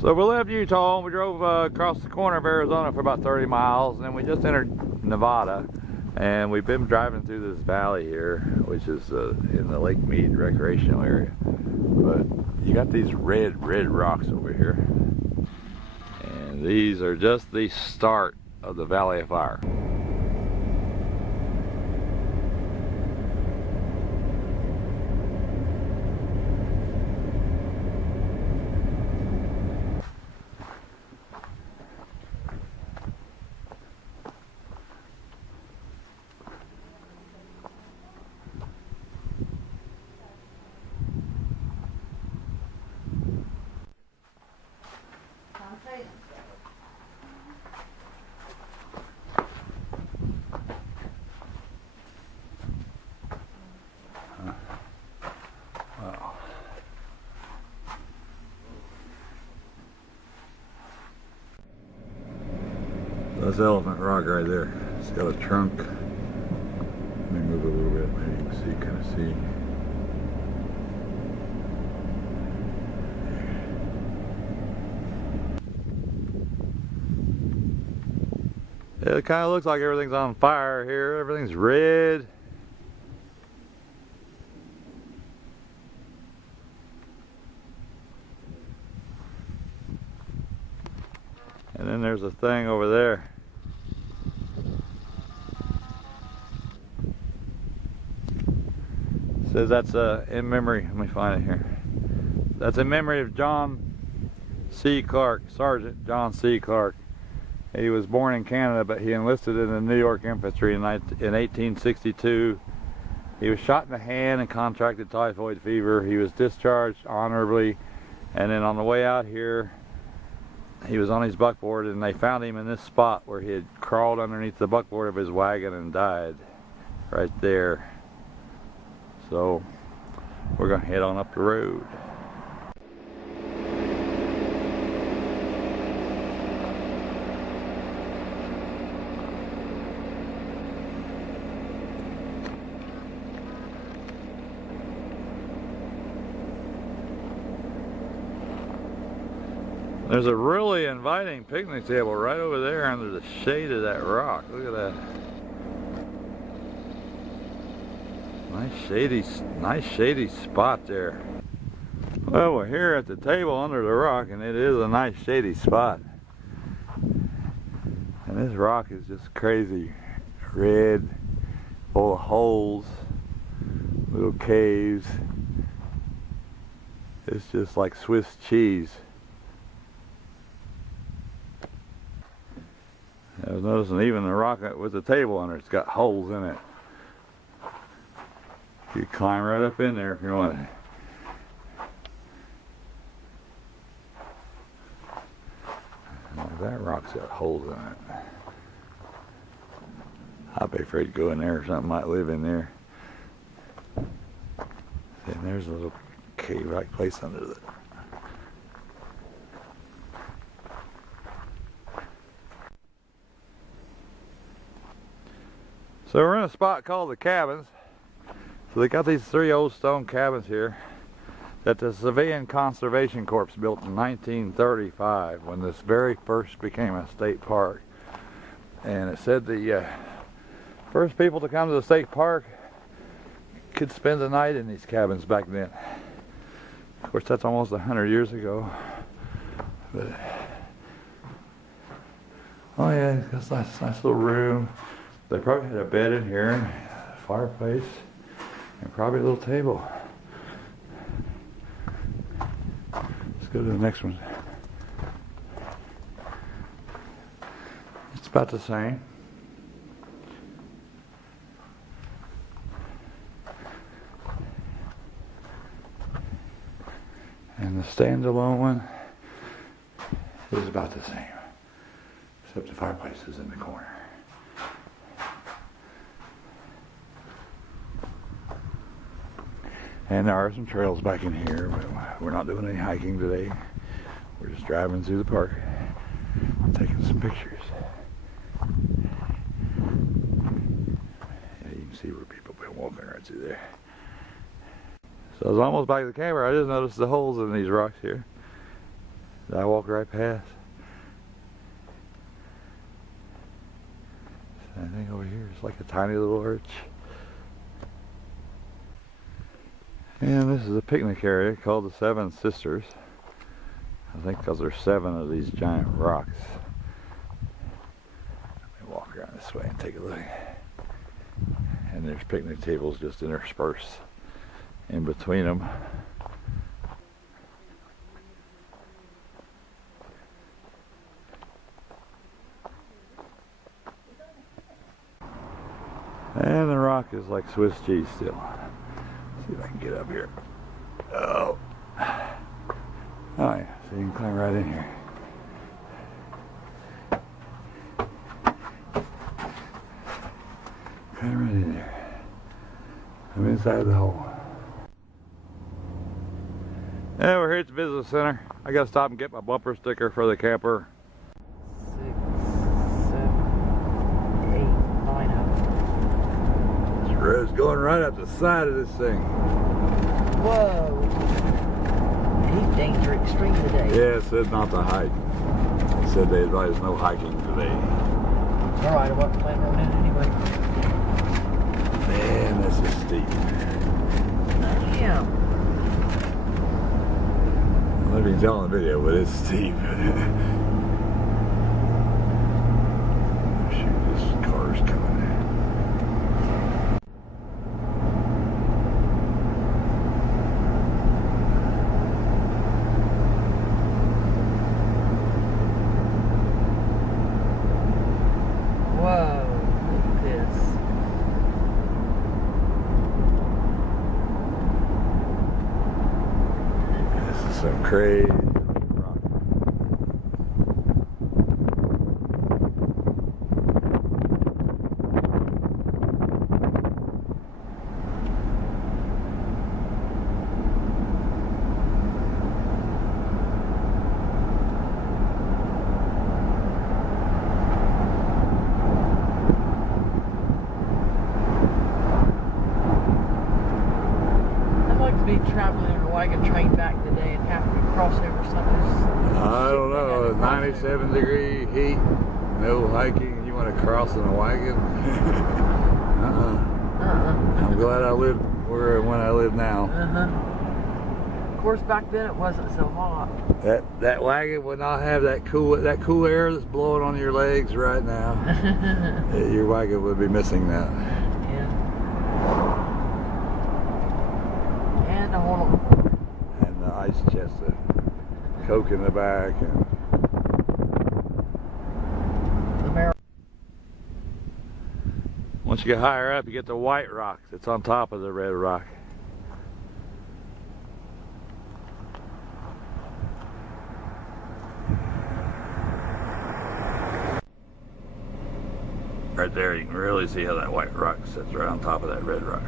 So we left Utah and we drove across the corner of Arizona for about 30 miles, and then we just entered Nevada, and we've been driving through this valley here, which is in the Lake Mead recreational area. But you got these red rocks over here, and these are just the start of the Valley of Fire. That's Elephant Rock right there. It's got a trunk. Let me move a little bit, maybe you can see, kind of see. It kind of looks like everything's on fire here. Everything's red. And then there's a thing over there. It says that's in memory. Let me find it here. That's in memory of John C. Clark, Sergeant John C. Clark. He was born in Canada, but he enlisted in the New York Infantry in 1862. He was shot in the hand and contracted typhoid fever. He was discharged honorably, and then on the way out here, he was on his buckboard, and they found him in this spot where he had crawled underneath the buckboard of his wagon and died right there. So we're going to head on up the road. There's a really inviting picnic table right over there under the shade of that rock. Look at that. Nice shady spot there. Well, we're here at the table under the rock, and it is a nice shady spot. And this rock is just crazy red, full of holes, little caves. It's just like Swiss cheese. I was noticing even the rock with the table under it's got holes in it. You can climb right up in there if you want to. That rock's got holes in it. I'd be afraid to go in there. Something might live in there. And there's a little cave-like place under it. So we're in a spot called the Cabins. So they got these 3 old stone cabins here that the Civilian Conservation Corps built in 1935 when this very first became a state park. And it said the first people to come to the state park could spend the night in these cabins back then. Of course, that's almost 100 years ago. But, oh yeah, it's got a nice little room. They probably had a bed in here, and a fireplace, and probably a little table. Let's go to the next one. It's about the same. And the standalone one is about the same, except the fireplace is in the corner. And there are some trails back in here, but we're not doing any hiking today. We're just driving through the park, taking some pictures. Yeah, you can see where people have been walking right through there. So I was almost back to the camera. I just noticed the holes in these rocks here. Did I walk right past? I think over here it's like a tiny little arch. And this is a picnic area called the Seven Sisters. I think because there's 7 of these giant rocks. Let me walk around this way and take a look. And there's picnic tables just interspersed in between them. And the rock is like Swiss cheese still. Let's see if I can get up here. Oh. Oh yeah, so you can climb right in here. Climb right in there. I'm inside the hole. Yeah, we're here at the visitor center. I gotta stop and get my bumper sticker for the camper. 6, 7, 8, 9 up. This road's going right up the side of this thing. Whoa! Heat danger extreme today. Yeah, it said not to hike. It said they advised no hiking today. Alright, I wasn't planning on it anyway. Man, this is steep. Yeah. I don't know if you can tell in the video, but it's steep. Shoot, this car's coming in. Whoa, look at this. This is some crazy rock. I'd like to be traveling in a wagon train back today and have to cross over some of this. I don't know, 97-degree heat, no hiking, you want to cross in a wagon? I'm glad I lived when I live now. Of course, back then it wasn't so hot. That wagon would not have that cool air that's blowing on your legs right now. Your wagon would be missing that. Yeah. And a whole. And the ice chest of Coke in the back. And The marrow. once you get higher up, you get the white rock that's on top of the red rock. Right there, you can really see how that white rock sits right on top of that red rock.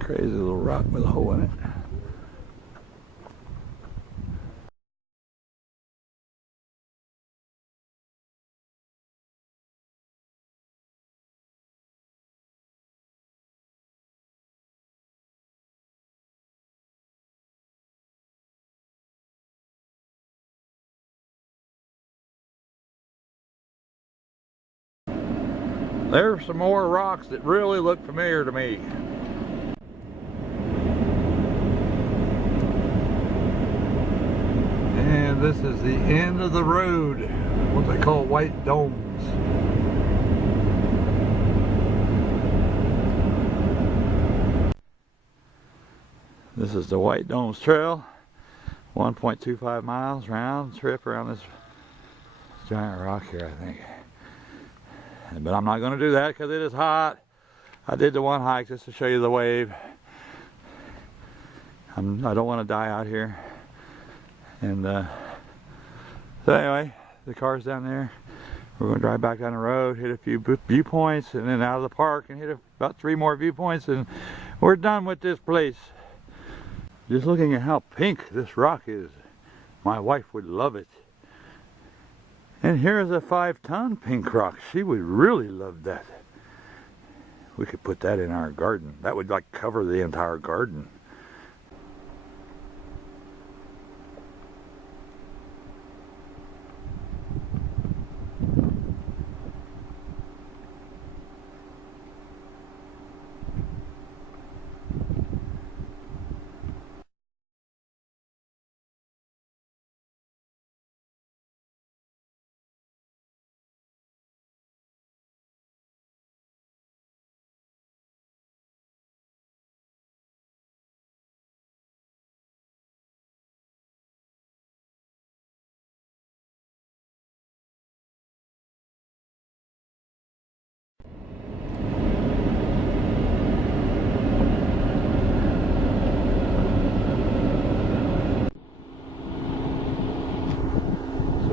Crazy little rock with a hole in it. There's some more rocks that really look familiar to me. And this is the end of the road, what they call White Domes. This is the White Domes Trail. 1.25 miles round trip around this giant rock here, I think. But I'm not going to do that because it is hot. I did the one hike just to show you the wave. I don't want to die out here. And so anyway, the car's down there. We're going to drive back down the road, hit a few viewpoints, and then out of the park and hit about 3 more viewpoints, and we're done with this place. Just looking at how pink this rock is, my wife would love it. And here's a 5-ton pink rock. She would really love that. We could put that in our garden. That would like cover the entire garden.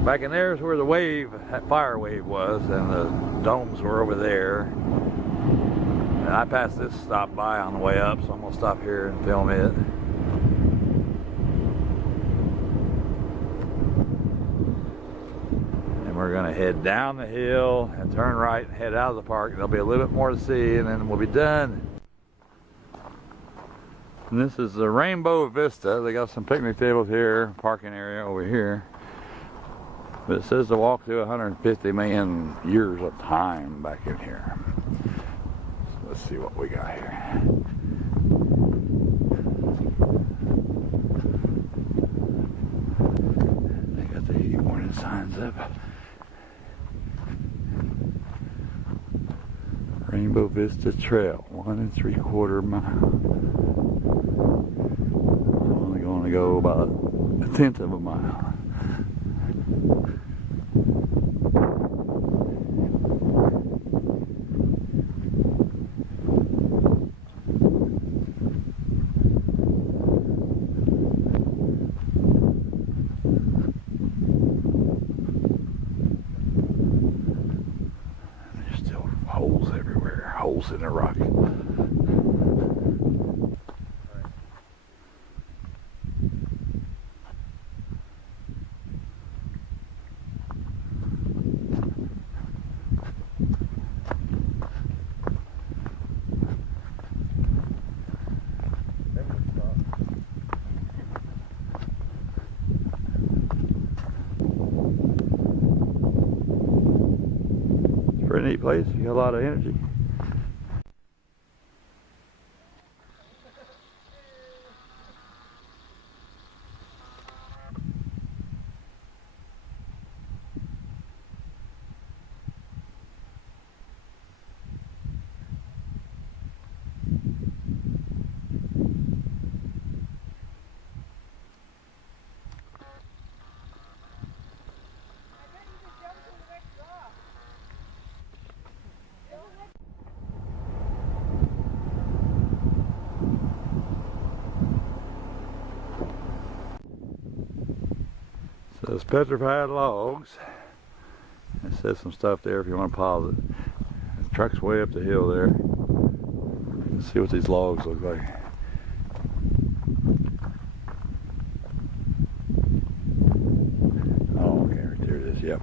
Back in there is where the wave, that fire wave was, and the domes were over there. And I passed this stop by on the way up, so I'm going to stop here and film it. And we're going to head down the hill and turn right and head out of the park. There'll be a little bit more to see, and then we'll be done. And this is the Rainbow Vista. They got some picnic tables here, parking area over here. But it says to walk through 150 million years of time back in here. So let's see what we got here. They got the heat warning signs up. Rainbow Vista Trail, 1 3/4 mile. Only going to go about 1/10 of a mile. Holes everywhere, holes in the rock. Pretty neat place. You got a lot of energy. So it's petrified logs. It says some stuff there if you want to pause it. The truck's way up the hill there. Let's see what these logs look like. Oh, okay, right there it is, yep.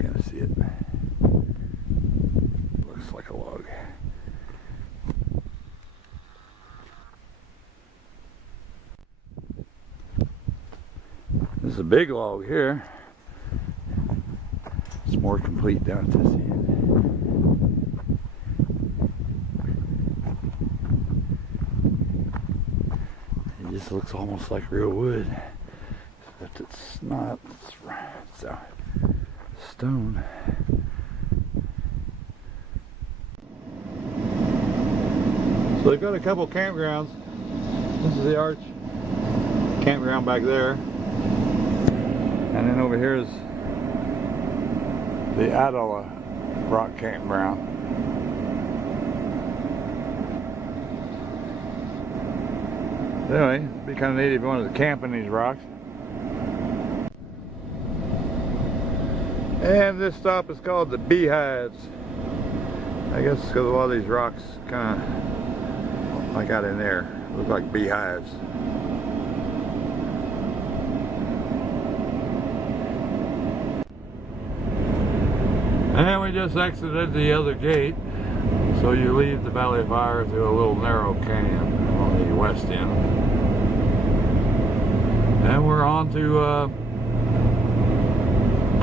Can't see it. Looks like a log. This is a big log here. It's more complete down at this end. It just looks almost like real wood, but it's not. It's a stone. So they've got a couple campgrounds. This is the arch. campground back there. And then over here is the Adela Rock Campground. Anyway, it'd be kind of neat if you wanted to camp in these rocks. And this stop is called the Beehives. I guess because a lot of these rocks kind of, like out in there, look like beehives. And we just exited the other gate. So you leave the Valley of Fire through a little narrow canyon on the west end. And we're on to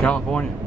California.